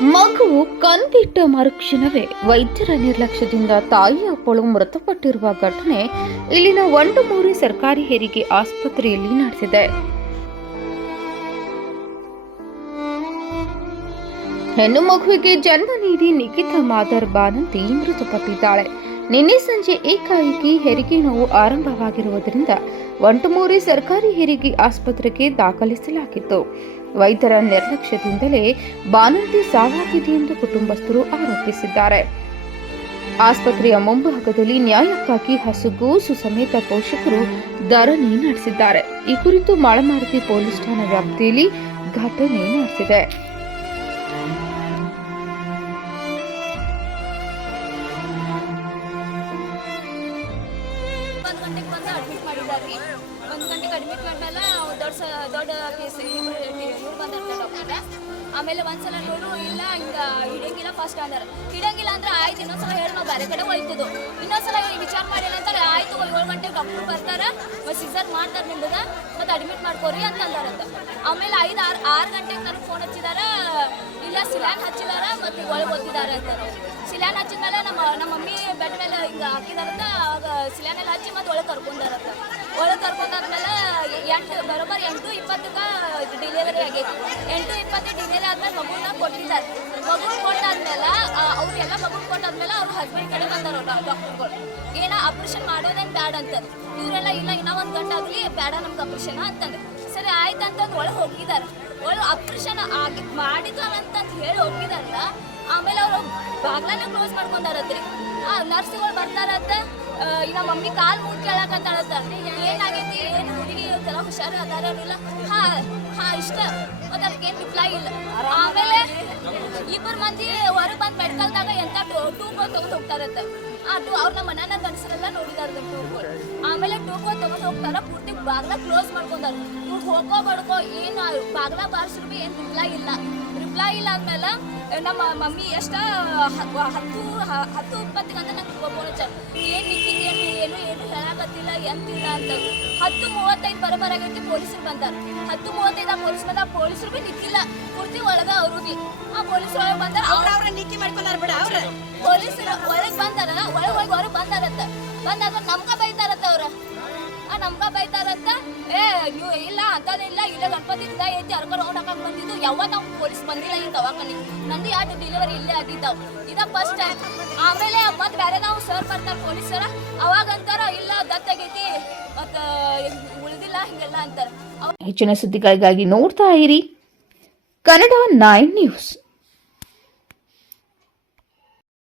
ಮಗುವು ಕಂದಿಟ್ಟ ಮರುಕ್ಷಣವೇ ವೈದ್ಯರ ನಿರ್ಲಕ್ಷ್ಯದಿಂದ ತಾಯಿ ಅಪ್ಪಳು ಮೃತಪಟ್ಟಿರುವ ಘಟನೆ ಇಲ್ಲಿನ ಒಂಟುಮೂರಿ ಸರ್ಕಾರಿ ಹೆರಿಗೆ ಆಸ್ಪತ್ರೆಯಲ್ಲಿ ನಡೆಸಿದೆ. ಹೆಣ್ಣು ಮಗುವಿಗೆ ಜನ್ಮ ನೀಡಿ ನಿಖಿತಾ ಮಾದರ್ ಬಾನಂತಿ ಮೃತಪಟ್ಟಿದ್ದಾಳೆ. ನಿನ್ನೆ ಸಂಜೆ ಏಕಾಏಕಿ ಹೆರಿಗೆ ನೋವು ಆರಂಭವಾಗಿರುವುದರಿಂದ ಒಂಟಮೂರಿ ಸರ್ಕಾರಿ ಹೆರಿಗೆ ಆಸ್ಪತ್ರೆಗೆ ದಾಖಲಿಸಲಾಗಿತ್ತು. ವೈದ್ಯರ ನಿರ್ಲಕ್ಷ್ಯದಿಂದಲೇ ಬಾನಂತಿ ಸಾವಾಗಿದೆ ಎಂದು ಕುಟುಂಬಸ್ಥರು ಆರೋಪಿಸಿದ್ದಾರೆ. ಆಸ್ಪತ್ರೆಯ ಮುಂಭಾಗದಲ್ಲಿ ನ್ಯಾಯಕ್ಕಾಗಿ ಹಸುಗೂಸು ಸಮೇತ ಪೋಷಕರು ಧರಣಿ ನಡೆಸಿದ್ದಾರೆ. ಈ ಕುರಿತು ಮಾಳಮಾರುತಿ ಪೊಲೀಸ್ ಠಾಣಾ ವ್ಯಾಪ್ತಿಯಲ್ಲಿ ಘಟನೆ ನಡೆಸಿದೆ. ಒಂದು ಗಂಟೆಗೆ ಅಡ್ಮಿಟ್ ಮಾಡಿದ್ದಾರೆ. ಒಂದು ಗಂಟೆಗೆ ಅಡ್ಮಿಟ್ ಮಾಡಿದ್ಮೇಲೆ ದೊಡ್ಡ ದೊಡ್ಡ ಕೇಸ್ ಡಾಕ್ಟರ್ ಆಮೇಲೆ ಒಂದ್ಸಲ ನೋಡು, ಇಲ್ಲ, ಹಿಂಗ ಹಿಡಂಗಿಲ್ಲ ಫಸ್ಟ್ ಅಂದಾರ. ಹಿಡಂಗಿಲ್ಲ ಅಂದ್ರೆ ಆಯ್ತು, ಇನ್ನೊಂದ್ಸಲ ಹೇಳಿ, ನಾವು ಬೇರೆ ಕಡೆ ಹೋಯ್ತಿದ್ದು ಇನ್ನೊಂದ್ಸಲ ವಿಚಾರ ಮಾಡಿ ಅಂತಾರೆ ಆಯ್ತು ಏಳು ಗಂಟೆಗೆ ಡಾಕ್ಟರ್ ಬರ್ತಾರೆ ಮತ್ತು ಸಿಸರ್ ಮಾಡ್ತಾರೆ ನಿಮ್ಗೆ ಮತ್ತು ಅಡ್ಮಿಟ್ ಮಾಡ್ಕೋರಿ ಅಂತ ಅಂದಾರಂತ ಆಮೇಲೆ ಐದು, ಆರು ಆರು ಗಂಟೆಗೆ ನನಗೆ ಫೋನ್ ಹಚ್ಚಿದಾರ, ಇಲ್ಲ ಸಿಲ್ಯಾನ್ ಹಚ್ಚಿದಾರ, ಮತ್ತು ಒಳಗೆ ಓದ್ತಿದ್ದಾರೆ ಅಂತಾರೆ. ಸಿಲ್ಯಾನ್ ಹಚ್ಚಿದ್ಮೇಲೆ ನಮ್ಮ ನಮ್ಮ ಮಮ್ಮಿ ಬೆಡ್ ಮೇಲೆ ಹಿಂಗೆ ಹಾಕಿದಾರಂತ ಅವಾಗ ಸಿಲ್ಯಾನೆಲ್ಲ ಹಚ್ಚಿ ಮತ್ತೆ ಒಳಗೆ ಕರ್ಕೊಂಡಾರಂತ. ಒಳಗೆ ಕರ್ಕೊಂಡಾದ್ಮೇಲೆ ಎಂಟು, ಬರೋಬ್ಬರ ಎಂಟು ಇಪ್ಪತ್ತಕ್ಕೆ ಡಿಲಿವರಿ ಆಗೈತಿ. ಎಂಟು ಇಪ್ಪತ್ತು ಡಿಲಿವರಿ ಆದ್ಮೇಲೆ ಮಗುನ ಕೊಟ್ಟಿದ್ದಾರೆ. ಮಗು ಕೊಟ್ಟಾದ್ಮೇಲೆ ಅವ್ರೆಲ್ಲ ಮಗು ಕೊಟ್ಟಾದ್ಮೇಲೆ ಅವ್ರ ಹಸ್ಬೆಂಡ್ ಕಡೆ ಬಂದಾರ ಡಾಕ್ಟರ್ಗಳು ಏನ ಆಪ್ರೇಷನ್ ಮಾಡೋದೇನು ಬ್ಯಾಡ ಅಂತಂದು ಇವರೆಲ್ಲ ಇಲ್ಲ, ಇನ್ನೂ ಒಂದು ಗಂಟೆ ಆಗಲಿ ಬ್ಯಾಡ ನಮ್ಗೆ ಆಪ್ರೇಷನ್ ಅಂತಂದು ಸರಿ ಆಯ್ತು ಅಂತಂದು ಒಳಗೆ ಹೋಗಿದ್ದಾರೆ. ಒಳಗೆ ಆಪ್ರೇಷನ್ ಆಗಿ ಮಾಡಿದಾರಂತಂದು ಹೇಳಿ ಹೋಗಿದಲ್ಲ ಆಮೇಲೆ ಅವರು ಬಾಗ್ಲನ್ನ ಕ್ಲೋಸ್ ಮಾಡ್ಕೊಂಡಾರತ್ರಿ. ಆ ನರ್ಸ್ಗಳು ಬರ್ತಾರತ್ತ ಈಗ ಮಮ್ಮಿ ಕಾಲ್ ಮುಗಿ ಕೇಳಕತ್ತಾಳತ್ತ ಏನಾಗೈತಿ? ಏನು ಹುಡುಗಿ ಇರುತ್ತಲ್ಲ ಹುಷಾರು ಅದಾರ ಇಲ್ಲ ಹಾ ಹಾ, ಇಷ್ಟ. ಮತ್ತೆ ಅದಕ್ಕೇನು ರಿಪ್ಲೈ ಇಲ್ಲ. ಆಮೇಲೆ ಇಬ್ಬರು ಮಂದಿ ಹೊರಗೆ ಬಂದು ಮೆಡಿಕಲ್ದಾಗ ಎಂತ ಟೂಬ್ ತಗೊಂಡು ಹೋಗ್ತಾರತ್ತೆ. ಆ ಟೂ ಅವ್ರ ನಮ್ಮ ಮನೆಯ ಗಂಡಸರೆಲ್ಲ ನೋಡಿದಾರ. ಟೂಬ್ಗಳು ಆಮೇಲೆ ಟೋಕೋ ತಗೊಂಡು ಹೋಗ್ತಾರ ಪೂರ್ತಿ ಬಾಗ್ಲ ಕ್ಲೋಸ್ ಮಾಡ್ಕೊಂಡಾರ. ಇವ್ರು ಹೋಗೋ ಬಡ್ಕೋ ಏನು ಬಾಗ್ಲ ಬಾರಿಸಿದ್ರು ಬಿ ಏನು ರಿಪ್ಲೈ ಇಲ್ಲ. ರಿಪ್ಲೈ ಇಲ್ಲ ಅಂದ್ಮೇಲೆ ನಮ್ಮ ಮಮ್ಮಿ ಎಷ್ಟ ಹತ್ತು ಹತ್ತು ಇಪ್ಪತ್ತಿಗೆ ಅಂತ ನಂಗೆ ಫೋನ್ ಹಚ್ಚಾರ. ಏನು ನಿಕ್ಕಿದ್ ಏನು ಏನು ಏನು ಹೇಳಕತ್ತಿಲ್ಲ ಎಂತಿಲ್ಲ ಅಂತ. ಹತ್ತು ಮೂವತ್ತೈದು ಬರೋಬರಾಗೈತಿ ಪೊಲೀಸರು ಬಂದಾರ. ಹತ್ತು ಮೂವತ್ತೈದು ಆ ಪೊಲೀಸ್ ಬಂದ ಪೊಲೀಸರು ಬಿ ನಿಕ್ಕಿಲ್ಲ ಪೂರ್ತಿ ಒಳಗ ಅವರು ಬಿ. ಆ ಪೊಲೀಸ್ ಒಳಗೆ ಬಂದಾರ ಅವ್ರ ಅವ್ರ ನಿಕ್ಕಿ ಮಾಡ್ಕೊಂಡಾರ ಬಿಡ ಅವ್ರ. ಪೊಲೀಸರು ಒಳಗೆ ಬಂದಾರ ಒಳಗೆ ಬಂದಾರತ್ತ ಬಂದಾಗ ನಮ್ಗ ಬೈತಾರತ್ತ ಅವ್ರ. ಆ ನಮ್ಗ ಬೈತಾರತ್ತ ಏ ನೀವು ಇಲ್ಲ ಅಂತದಿಲ್ಲ ಇಲ್ಲ ಗಣಪತಿಯಿಂದ ಐತಿ ಅರ್ಕರ್ ರೌಂಡ್ ಹಾಕಕ್ ಬಂದಿದ್ದು ಯಾವ ನಾವು ಪೊಲೀಸ್ ಬಂದಿಲ್ಲ ಈ ದವಾಖಾನಿ. ನಂದು ಯಾರು ಡೆಲಿವರಿ ಇಲ್ಲೇ ಆಗಿದ್ದಾವ್. ಇದ ಫಸ್ಟ್ ಟೈಮ್ ಆಮೇಲೆ ಮತ್ ಬೇರೆ ನಾವು ಸರ್ ಪೊಲೀಸ್ ಸರ, ಅವಾಗ ಅಂತಾರ, ಇಲ್ಲ ದತ್ತಾಗೈತಿ ಮತ್ತ ಉಳಿದಿಲ್ಲ, ಹಿಂಗೆಲ್ಲ ಅಂತಾರ. ಹೆಚ್ಚಿನ ಸುದ್ದಿಗಳಿಗಾಗಿ ನೋಡ್ತಾ ಇರಿ. Kannada nine news.